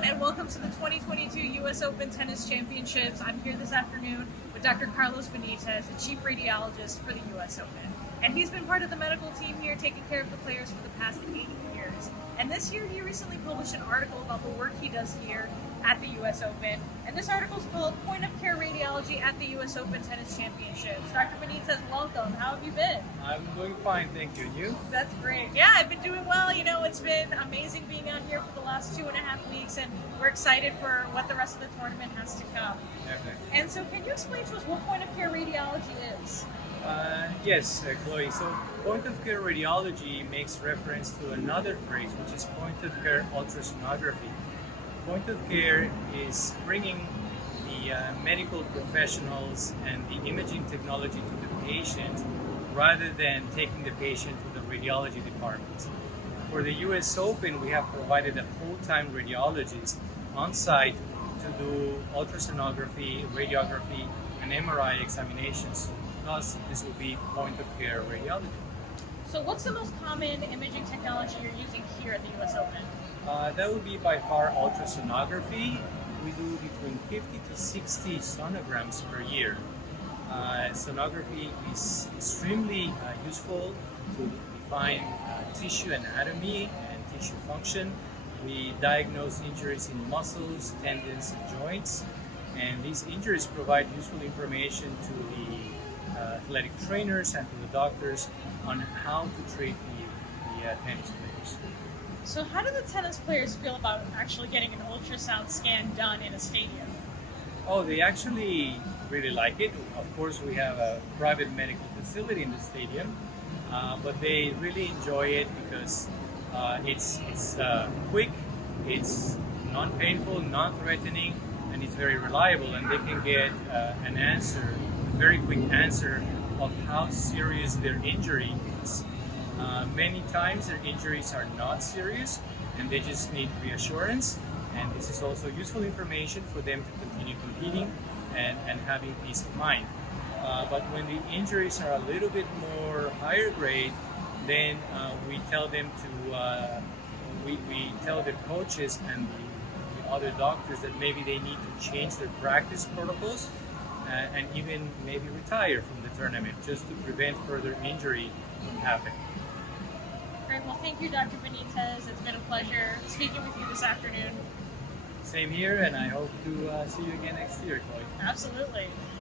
everyone, and welcome to the 2022 U.S. Open Tennis Championships. I'm here this afternoon with Dr. Carlos Benitez, the Chief Radiologist for the U.S. Open. And he's been part of the medical team here, taking care of the players for the past 8 years. And this year, he recently published an article about the work he does here at the U.S. Open. And this article is called PointOfCare Radiology at the U.S. Open Tennis Championships. Dr. Benitez, welcome. How have you been? I'm doing fine, thank you. And you? That's great. Yeah, I've been doing well. You know, it's been amazing being out here for the last 2.5 weeks, and we're excited for what the rest of the tournament has to come. Okay. And so can you explain to us what point-of-care radiology is? Yes, Chloe. So point-of-care radiology makes reference to another phrase, which is point-of-care ultrasonography. Point-of-care is bringing the medical professionals and the imaging technology to the patient rather than taking the patient to the radiology department. For the US Open, we have provided a full-time radiologist on site to do ultrasonography, radiography, and MRI examinations. Thus, this will be point-of-care radiology. So what's the most common imaging technology you're using here at the US Open? That would be by far ultrasonography. We do between 50 to 60 sonograms per year. Sonography is extremely useful to define tissue anatomy and tissue function. We diagnose injuries in muscles, tendons, and joints, and these injuries provide useful information to the athletic trainers and to the doctors on how to treat the tennis players. So how do the tennis players feel about actually getting an ultrasound scan done in a stadium? Oh, they actually really like it. Of course, we have a private medical facility in the stadium, but they really enjoy it because it's quick, it's non-painful, non-threatening, and it's very reliable, and they can get an answer, a very quick answer of how serious their injury is. Many times their injuries are not serious and they just need reassurance, and this is also useful information for them to continue competing and having peace of mind. But when the injuries are a little bit more higher grade, then we tell them to, we tell the coaches and the other doctors that maybe they need to change their practice protocols and even maybe retire from the tournament just to prevent further injury from happening. Great. Well, thank you, Dr. Benitez. It's been a pleasure speaking with you this afternoon. Same here, and I hope to see you again next year, Chloe. Absolutely.